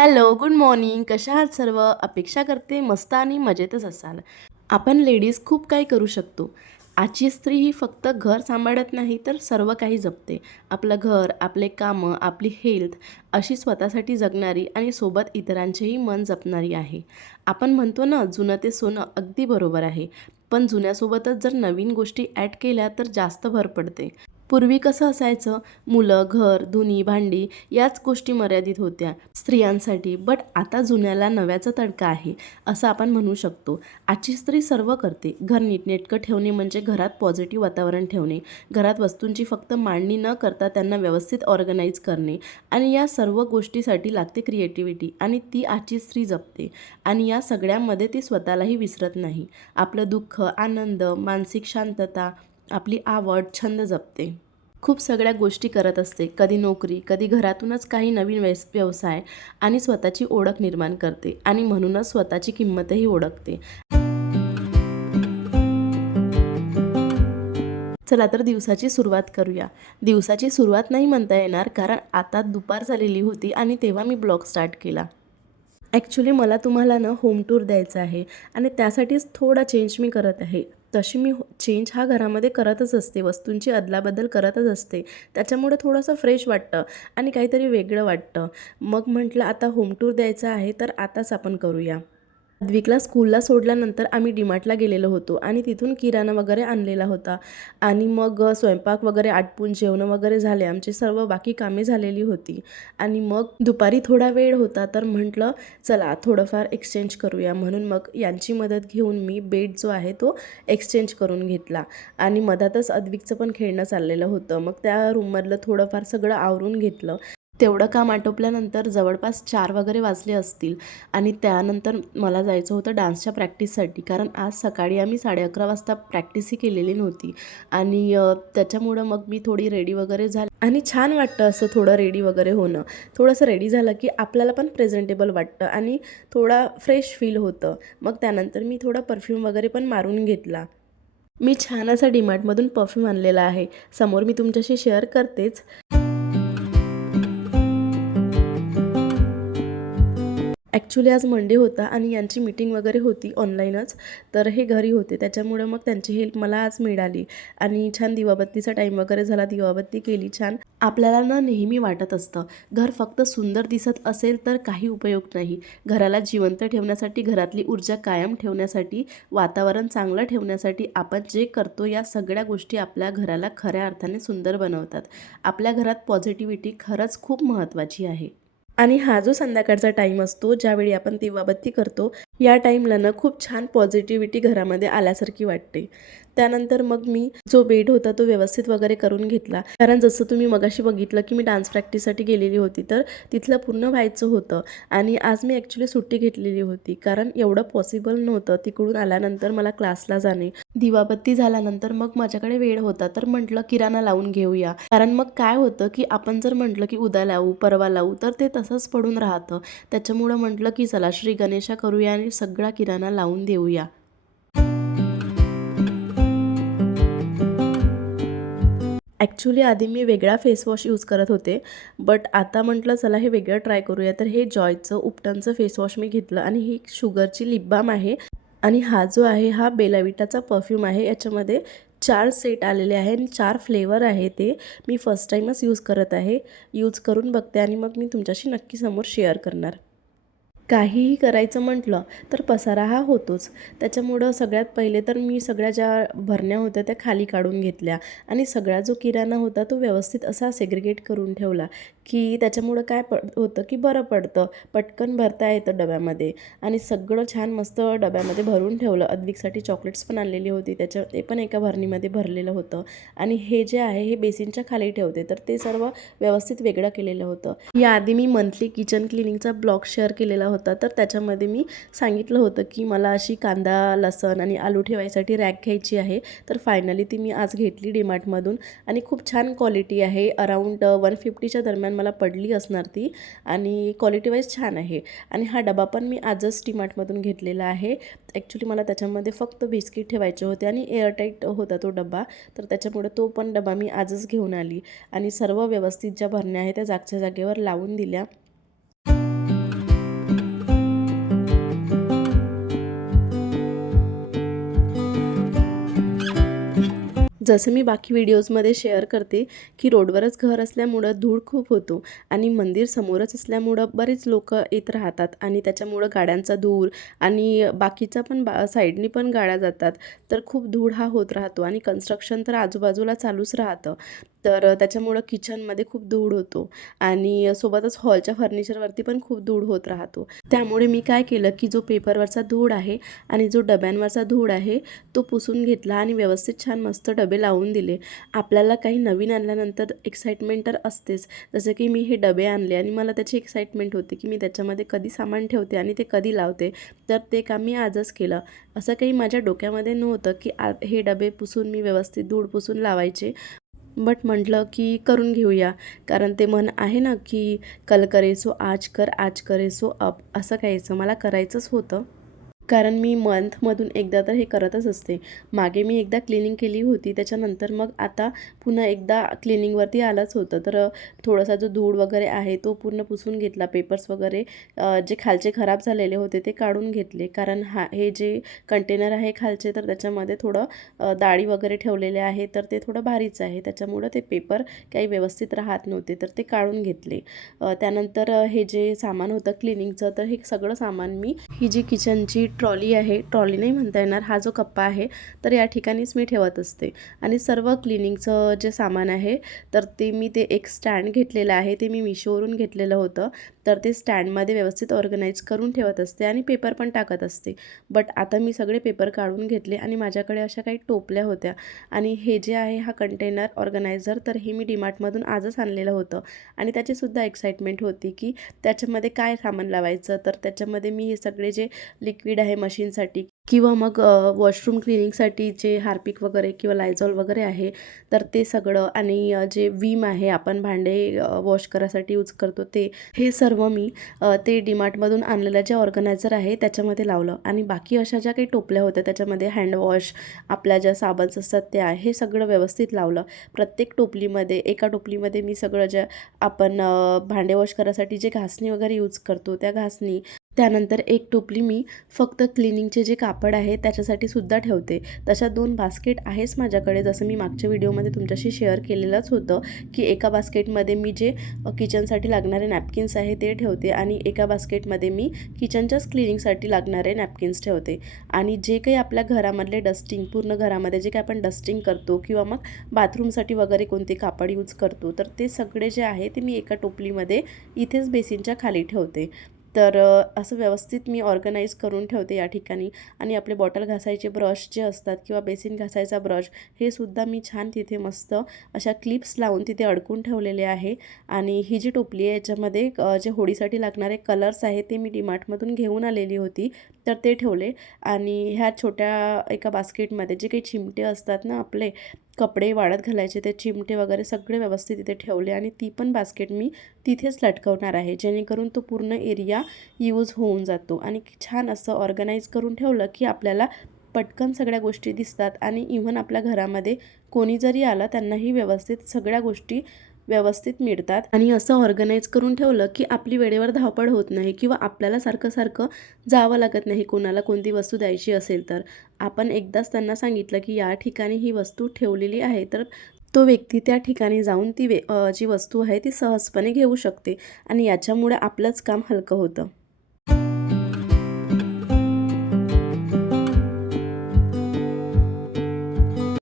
Hello, good morning. कशा आहात सर्व? अपेक्षा करते मस्त आणि मजेतच असाल. आपण लेडीज खूप काही करू शकतो. आजची स्त्री ही फक्त घर सांभाळत नाही, तर सर्व काही जपते. आपलं घर, आपले कामं, आपली हेल्थ अशी स्वतःसाठी जगणारी आणि सोबत इतरांचेही मन जपणारी आहे. आपण म्हणतो ना, जुनं ते सोनं. अगदी बरोबर आहे. पण जुन्यासोबतच जर नवीन गोष्टी ॲड केल्या, तर जास्त भर पडते. पूर्वी कसं असायचं, मुलं, घर, धुणी, भांडी याच गोष्टी मर्यादित होत्या स्त्रियांसाठी. बट आता जुन्याला नव्याचा तडका आहे, असं आपण म्हणू शकतो. आजची स्त्री सर्व करते. घर नीटनेटकं ठेवणे म्हणजे घरात पॉझिटिव्ह वातावरण ठेवणे, घरात वस्तूंची फक्त मांडणी न करता त्यांना व्यवस्थित ऑर्गनाईज करणे आणि या सर्व गोष्टीसाठी लागते क्रिएटिव्हिटी आणि ती आजची स्त्री जपते. आणि या सगळ्यामध्ये ती स्वतःलाही विसरत नाही. आपलं दुःख, आनंद, मानसिक शांतता, आपली आवड, छंद जपते. खूप सगळ्या गोष्टी करत असते. कधी नोकरी, कधी घरातूनच काही नवीन व्यवसाय आणि स्वतःची ओळख निर्माण करते आणि म्हणूनच स्वतःची किंमतही ओळखते. चला तर दिवसाची सुरुवात करूया. दिवसाची सुरुवात नाही म्हणता येणार, कारण आता दुपार झालेली होती आणि तेव्हा मी ब्लॉग स्टार्ट केला. ॲक्च्युली मला तुम्हाला ना होम टूर द्यायचा आहे आणि त्यासाठीच थोडा चेंज मी करत आहे. तशी मी चेंज हा घरामध्ये करतच असते, वस्तूंची अदलाबदल करतच असते. त्याच्यामुळे थोडंसं फ्रेश वाटतं आणि काहीतरी वेगळं वाटतं. मग म्हटलं आता होम टूर द्यायचा आहे, तर आताच आपण करूया. अद्विकला स्कूलला सोडल्यानंतर आम्ही डीमार्टला गेलेलो होतो आणि तिथून किराणा वगैरे आणलेला होता आणि मग स्वयंपाक वगैरे आटपून जेवणं वगैरे झाले. आमची सर्व बाकी कामे झालेली होती आणि मग दुपारी थोडा वेळ होता, तर म्हटलं चला थोडंफार एक्सचेंज करूया. म्हणून मग यांची मदत घेऊन मी बेड जो आहे तो एक्सचेंज करून घेतला आणि मधातच अद्विकचं पण खेळणं चाललेलं होतं. मग त्या रूममधलं थोडंफार सगळं आवरून घेतलं. तेवढं काम आटोपल्यानंतर जवळपास 4 वगैरे वाजले असतील आणि त्यानंतर मला जायचं होतं डान्सच्या प्रॅक्टिससाठी. कारण आज सकाळी आम्ही 11:30 वाजता प्रॅक्टिसही केलेली नव्हती आणि त्याच्यामुळं मग मी थोडी रेडी वगैरे झाली आणि छान वाटतं असं थोडं रेडी वगैरे होणं. थोडंसं रेडी झालं की आपल्याला पण प्रेझेंटेबल वाटतं आणि थोडा फ्रेश फील होतं. मग त्यानंतर मी थोडा परफ्यूम वगैरे पण मारून घेतला. मी छान असा डीमार्टमधून परफ्यूम आणलेला आहे. समोर मी तुमच्याशी शेअर करतेच. ॲक्च्युली आज मंडे होता आणि यांची मीटिंग वगैरे होती ऑनलाईनच, तर हे घरी होते. त्याच्यामुळं मग त्यांची हेल्प मला आज मिळाली आणि छान दिवाबत्तीचा टाईम वगैरे झाला, दिवाबत्ती केली छान. आपल्याला ना नेहमी वाटत असतं, घर फक्त सुंदर दिसत असेल तर काही उपयोग नाही. घराला जिवंत ठेवण्यासाठी, घरातली ऊर्जा कायम ठेवण्यासाठी, वातावरण चांगलं ठेवण्यासाठी आपण जे करतो या सगळ्या गोष्टी आपल्या घराला खऱ्या अर्थाने सुंदर बनवतात. आपल्या घरात पॉझिटिव्हिटी खरंच खूप महत्त्वाची आहे. आणि हा जो संध्याकाळचा टाईम असतो, ज्यावेळी आपण दिवाबत्ती करतो, या टाईमला ना खूप छान पॉझिटिव्हिटी घरामध्ये आल्यासारखी वाटते. त्यानंतर मग मी जो बेड होता तो व्यवस्थित वगैरे करून घेतला. कारण जसं तुम्ही मगाशी बघितलं, की मी डान्स प्रॅक्टिससाठी गेलेली होती, तर तिथलं पूर्ण व्हायचं होतं आणि आज मी ॲक्च्युली सुट्टी घेतलेली होती. कारण एवढं पॉसिबल नव्हतं तिकडून आल्यानंतर मला क्लासला जाणे. दिवाबत्ती झाल्यानंतर मग माझ्याकडे वेळ होता, तर म्हटलं किराणा लावून घेऊया. कारण मग काय होतं, की आपण जर म्हटलं, की उद्या लावू, परवा लावू, तर ते तसंच पडून राहतं. त्याच्यामुळं म्हटलं, की चला श्री गणेशा करूया आणि सगळा किराणा लावून देऊया. ॲक्च्युली आधी मी वेगळा फेसवॉश यूज करत होते, बट आता म्हटलं चला हे वेगळं ट्राय करूया. तर हे जॉयचं उपटनचं फेसवॉश मी घेतलं आणि ही शुगरची लिप बाम आहे आणि हा जो आहे हा बेलाविटाचा परफ्यूम आहे. याच्यामध्ये 4 सेट आलेले आहे आणि 4 फ्लेवर आहे ते. मी फर्स्ट टाईमच यूज करत आहे. यूज करून बघते आणि मग मी तुमच्याशी नक्की समोर शेअर करणार. काहीही करायचं म्हटलं तर पसारा हा होतोच. त्याच्यामुळं सगळ्यात पहिले तर मी सगळ्या ज्या भरण्या होत्या त्या खाली काढून घेतल्या आणि सगळा जो किराणा होता तो व्यवस्थित असा सेग्रिगेट करून ठेवला, की त्याच्यामुळं काय होतं की बरं पडतं. पटकन भरता येतं डब्यामध्ये आणि सगळं छान मस्त डब्यामध्ये भरून ठेवलं. अद्विकसाठी चॉकलेट्स पण आणलेली होती, ते पण एका भरणीमध्ये भरलेलं होतं आणि हे जे आहे हे बेसिनच्या खाली ठेवते, तर ते सर्व व्यवस्थित वेगळं केलेलं होतं. याआधी मी मंथली किचन क्लिनिंगचा ब्लॉग शेअर केलेला होता, तर त्याच्यामध्ये मी सांगितलं होतं की मला अशी कांदा, लसूण आणि आलू ठेवायसाठी रॅक घ्यायची आहे. तर फायनली ती मी आज घेतली डीमार्टमधून आणि खूप छान क्वालिटी आहे. अराउंड 150च्या दरम्यान मला पडली असणार ती आणि क्वालिटी वाईज छान आहे. आणि हा डबा पण मी आजच डीमार्टमधून घेतलेला आहे. ॲक्च्युली मला त्याच्यामध्ये फक्त बिस्किट ठेवायचे होते आणि एअरटाईट होता तो डबा, तर त्याच्यामुळे तो पण डबा मी आजच घेऊन आली आणि सर्व व्यवस्थित ज्या भरण्या आहेत त्या जागच्या जागेवर लावून दिल्या. जसं मी बाकी व्हिडिओजमध्ये शेअर करते की रोडवरच घर असल्यामुळं धूळ खूप होतो आणि मंदिर समोरच असल्यामुळं बरेच लोक येत राहतात आणि त्याच्यामुळं गाड्यांचा धूर आणि बाकीचा पण साईडनी पण गाड्या जातात, तर खूप धूळ हा होत राहतो आणि कन्स्ट्रक्शन तर आजूबाजूला चालूच राहतं. तर त्याच्यामुळं किचनमध्ये खूप धूळ होतो आणि सोबतच हॉलच्या फर्निचरवरती पण खूप धूळ होत राहतो. त्यामुळे मी काय केलं की जो पेपरवरचा धूळ आहे आणि जो डब्यांवरचा धूळ आहे तो पुसून घेतला आणि व्यवस्थित छान मस्त डबे लावून दिले. आपल्याला काही नवीन आणल्यानंतर एक्साइटमेंट तर असतेच. जसं की मी हे डबे आणले आणि मला त्याची एक्साइटमेंट होती की मी त्याच्यामध्ये कधी सामान ठेवते आणि ते कधी लावते. तर ते काम मी आजच केलं. असं काही माझ्या डोक्यामध्ये नव्हतं की हे डबे पुसून मी व्यवस्थित धूळ पुसून लावायचे. बट म्हटलं की करून घेऊया, कारण ते म्हण आहे ना की कल करे सो आज कर, आज करे सो अब, असं काहीचं मला करायचंच होतं. कारण मी मंथमधून एकदा तर हे करतच असते. मागे मी एकदा क्लिनिंग केली होती, त्याच्यानंतर मग आता पुन्हा एकदा क्लिनिंगवरती आलंच होतं. तर थोडासा जो धूळ वगैरे आहे तो पूर्ण पुसून घेतला. पेपर्स वगैरे जे खालचे खराब झालेले होते ते काढून घेतले. कारण हे जे कंटेनर आहे खालचे, तर त्याच्यामध्ये थोडं डाळी वगैरे ठेवलेले आहे, तर ते थोडं भारीच आहे. त्याच्यामुळं ते पेपर काही व्यवस्थित राहत नव्हते, तर ते काढून घेतले. त्यानंतर हे जे सामान होतं क्लिनिंगचं, तर हे सगळं सामान मी ही जी किचनची ट्रॉली आहे, ट्रॉली नाही म्हणता येणार, हा जो कप्पा आहे तर या ठिकाणीच मी ठेवत असते. आणि सर्व क्लिनिंगचं जे सामान आहे तर ते मी ते एक स्टँड घेतलेलं आहे, ते मी मिशोवरून घेतलेलं होतं. तर ते स्टँडमध्ये व्यवस्थित ऑर्गनाईज करून ठेवत असते आणि पेपर पण टाकत असते. बट आता मी सगळे पेपर काढून घेतले आणि माझ्याकडे अशा काही टोपल्या होत्या आणि हे जे आहे हा कंटेनर ऑर्गनायझर, तर हे मी डीमार्टमधून आजच आणलेलं होतं आणि त्याचीसुद्धा एक्साइटमेंट होती की त्याच्यामध्ये काय सामान लावायचं. तर त्याच्यामध्ये मी हे सगळे जे लिक्विड आहे मशीनसाठी किंवा मग वॉशरूम क्लिनिंगसाठी जे हार्पिक वगैरे किंवा लायझॉल वगैरे आहे, तर ते सगळं आणि जे विम आहे आपण भांडे वॉश करायसाठी यूज करतो ते, हे सर्व मी ते डीमार्टमधून आणलेलं जे ऑर्गनायझर आहे त्याच्यामध्ये लावलं. आणि बाकी अशा ज्या काही टोपल्या होत्या त्याच्यामध्ये हँडवॉश, आपल्या ज्या साबन्स असतात त्या, हे सगळं व्यवस्थित लावलं. प्रत्येक टोपलीमध्ये, एका टोपलीमध्ये मी सगळं ज्या आपण भांडे वॉश करायसाठी जे घासणी वगैरे यूज करतो त्या घासणी, त्यानंतर एक टोपली मी फक्त क्लिनिंगचे जे कापड आहे त्याच्यासाठी सुद्धा ठेवते. तशा 2 बास्केट आहेच माझ्याकडे, जसं मी मागच्या व्हिडिओमध्ये तुमच्याशी शेअर केलेलंच होतं की एका बास्केटमध्ये मी जे किचनसाठी लागणारे नॅपकिन्स आहे ते ठेवते आणि एका बास्केटमध्ये मी किचनच्याच क्लिनिंगसाठी लागणारे नॅपकिन्स ठेवते. आणि जे काही आपल्या घरामधले डस्टिंग, पूर्ण घरामध्ये जे काही आपण डस्टिंग करतो किंवा मग बाथरूमसाठी वगैरे कोणते कापड यूज करतो, तर ते सगळे जे आहे ते मी एका टोपलीमध्ये इथेच बेसिनच्या खाली ठेवते. तर असं व्यवस्थित मी ऑर्गनाईज करून ठेवते या ठिकाणी. आणि आपले बॉटल घासायचे ब्रश जे असतात किंवा बेसिन घासायचा ब्रश, हे सुद्धा मी छान तिथे मस्त अशा क्लिप्स लावून तिथे अडकून ठेवलेले आहे. आणि ही जी टोपली आहे याच्यामध्ये जे होळीसाठी लागणारे कलर्स आहे ते मी डीमार्टमधून घेऊन आलेली होती, तर ते ठेवले. आणि ह्या छोट्या एका बास्केटमध्ये जे काही चिमटे असतात ना आपले कपडे वाळत घालायचे, ते चिमटे वगैरे सगळे व्यवस्थित तिथे ठेवले आणि ती पण बास्केट मी तिथेच लटकवणार आहे, जेणेकरून तो पूर्ण एरिया यूज होऊन जातो. आणि छान असं ऑर्गनाईज करून ठेवलं की आपल्याला पटकन सगळ्या गोष्टी दिसतात आणि इव्हन आपल्या घरामध्ये कोणी जरी आलं त्यांनाही व्यवस्थित सगळ्या गोष्टी व्यवस्थित मिळतात. आणि असं ऑर्गनाईज करून ठेवलं की आपली वेळेवर धावपळ होत नाही किंवा आपल्याला सारखं सारखं जावं लागत नाही कोणाला कोणती वस्तू द्यायची असेल. तर आपण एकदाच त्यांना सांगितलं की या ठिकाणी ही वस्तू ठेवलेली आहे, तर तो व्यक्ती त्या ठिकाणी जाऊन ती जी वस्तू आहे ती सहजपणे घेऊ शकते आणि याच्यामुळे आपलंच काम हलकं होतं.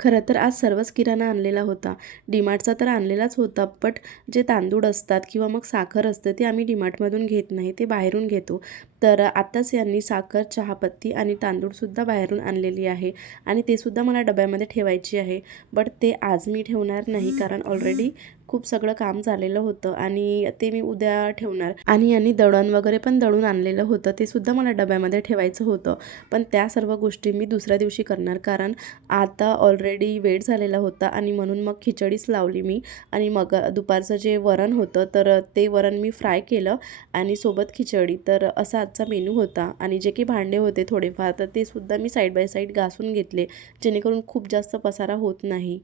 खरं तर आज सर्वच किराणा आणलेला होता. डीमार्टचा तर आणलेलाच होता, बट जे तांदूळ असतात किंवा मग साखर असते ते आम्ही डीमार्टमधून घेत नाही, ते बाहेरून घेतो. तर आत्ताच यांनी साखर, चहापत्ती आणि तांदूळसुद्धा बाहेरून आणलेली आहे आणि ते सुद्धा मला डब्यामध्ये ठेवायची आहे. बट ते आज मी ठेवणार नाही, कारण ऑलरेडी खूप सगळं काम झालेलं होतं आणि ते मी उद्या ठेवणार. आणि यांनी दळण वगैरे पण दळून आणलेलं होतं, ते सुद्धा मला डब्यामध्ये ठेवायचं होतं. पण त्या सर्व गोष्टी मी दुसऱ्या दिवशी करणार, कारण आता ऑलरेडी वेळ झालेला होता आणि म्हणून मग खिचडीच लावली मी. आणि मग दुपारचं जे वरण होतं तर ते वरण मी फ्राय केलं आणि सोबत खिचडी. तर असा आजचा मेनू होता. आणि जे काही भांडे होते थोडेफार तर ते सुद्धा मी साईड बाय साईड घासून घेतले, जेणेकरून खूप जास्त पसारा होत नाही.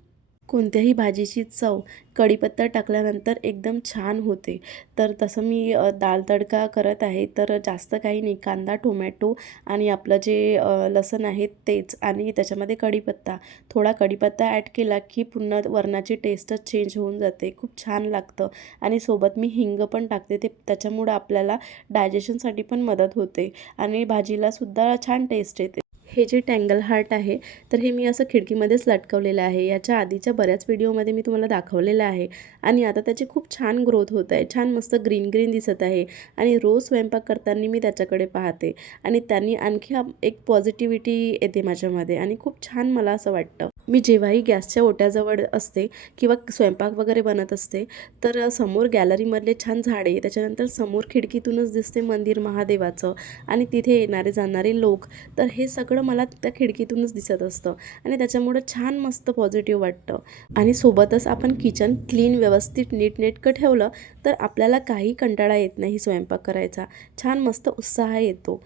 कोणत्याही भाजीची चव कढीपत्ता टाकल्यानंतर एकदम छान होते. तर तसं मी दाल तडका करत आहे. तर जास्त काही नाही, कांदा, टोमॅटो आणि आपलं जे लसूण आहे तेच, आणि त्याच्यामध्ये कढीपत्ता, थोडा कढीपत्ता ॲड केला की पुन्हा वरणाची टेस्टच चेंज होऊन जाते. खूप छान लागतं. आणि सोबत मी हिंग पण टाकते, ते त्याच्यामुळं आपल्याला डायजेशनसाठी पण मदत होते आणि भाजीलासुद्धा छान टेस्ट येते. हे जे टँगल हार्ट आहे, तर हे मी असं खिडकीमध्येच लटकवलेलं आहे. याच्या आधीच्या बऱ्याच व्हिडिओमध्ये मी तुम्हाला दाखवलेलं आहे आणि आता त्याची खूप छान ग्रोथ होत आहे. छान मस्त ग्रीन ग्रीन दिसत आहे आणि रोज स्वयंपाक करताना मी त्याच्याकडे पाहते आणि त्यांनी आणखी एक पॉझिटिव्हिटी येते माझ्यामध्ये आणि खूप छान मला असं वाटतं. मी जेव्हाही गॅसच्या ओट्याजवळ असते किंवा स्वयंपाक वगैरे बनत असते, तर समोर गॅलरीमधले छान झाडे, त्याच्यानंतर समोर खिडकीतूनच दिसते मंदिर महादेवाचं आणि तिथे येणारे जाणारे लोक, तर हे सगळं मला त्या खिडकीतूनच दिसत असतं आणि त्याच्यामुळं छान मस्त पॉझिटिव्ह वाटतं. आणि सोबतच आपण किचन क्लीन, व्यवस्थित, नीटनेटकं ठेवलं तर आपल्याला काही कंटाळा येत नाही स्वयंपाक करायचा. छान मस्त उत्साह येतो.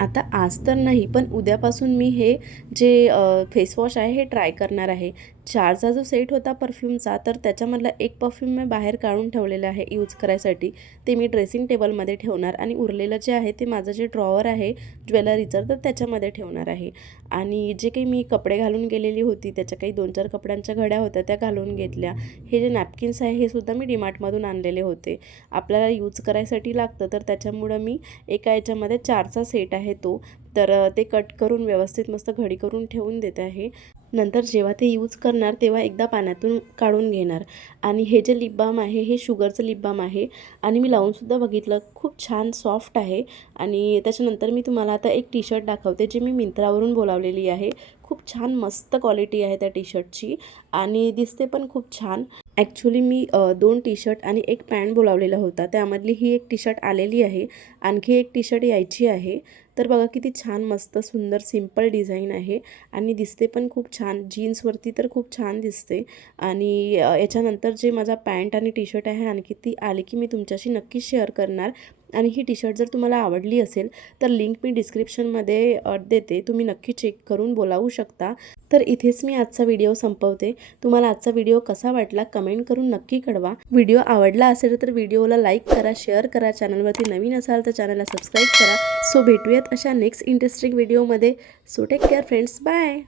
आता आज तर नाही, पण उद्यापासून मी हे जे फेसवॉश आहे हे ट्राय करणार आहे. 4चा जो सेट होता परफ्यूमचा, तर त्याच्यामधला एक परफ्यूम मी बाहेर काढून ठेवलेला आहे यूज करायसाठी. ते मी ड्रेसिंग टेबलमध्ये ठेवणार आणि उरलेलं जे आहे ते माझं जे ड्रॉवर आहे ज्वेलरीचं, तर त्याच्यामध्ये ठेवणार आहे. आणि जे काही मी कपडे घालून गेलेली होती, त्याच्या काही 2-4 कपड्यांच्या घड्या होत्या त्या घालून घेतल्या. हे जे नॅपकिन्स आहे हे सुद्धा मी डीमार्टमधून आणलेले होते. आपल्याला यूज करायसाठी लागतं, तर त्याच्यामुळं मी एका याच्यामध्ये 4चा सेट आहे तो, तर ते कट करून व्यवस्थित मस्त घडी करून ठेवून देते आहे. नंतर जेव्हा ते यूज करणार तेव्हा एकदा पाण्यातून काढून घेणार. आणि हे जे लिप बाम आहे हे शुगरचं लिप बाम आहे आणि मी लावूनसुद्धा बघितलं, खूप छान सॉफ्ट आहे. आणि त्याच्यानंतर मी तुम्हाला आता एक टी शर्ट दाखवते, जी मी मिंत्रावरून बोलावलेली आहे. खूप छान मस्त क्वालिटी आहे त्या टी शर्टची आणि दिसते पण खूप छान. ॲक्च्युली मी 2 टी शर्ट आणि 1 पॅन्ट बोलावलेला होता. त्यामधली ही एक टी शर्ट आलेली आहे. आणखी एक टी शर्ट यायची आहे. तर बघा किती छान मस्त सुंदर सिंपल डिझाईन आहे आणि दिसते पण खूप छान. जीन्सवरती तर खूप छान दिसते. आणि याच्यानंतर जे माझा पॅन्ट आणि टी शर्ट आहे आणखी ती आली की मी तुमच्याशी नक्कीच शेअर करणार. आणि ही टी शर्ट जर तुम्हाला आवडली असेल तर लिंक मी डिस्क्रिप्शनमध्ये देते. तुम्ही नक्की चेक करून बोलावू शकता. तर इथेच मी आजचा व्हिडिओ संपवते. तुम्हाला आजचा व्हिडिओ कसा वाटला कमेंट करून नक्की कळवा. व्हिडिओ आवडला असेल तर व्हिडिओला लाईक करा, शेअर करा. चॅनलवरती नवीन असाल तर चॅनलला सबस्क्राईब करा. सो भेटूयात अशा नेक्स्ट इंटरेस्टिंग व्हिडिओमध्ये. So take care friends, bye.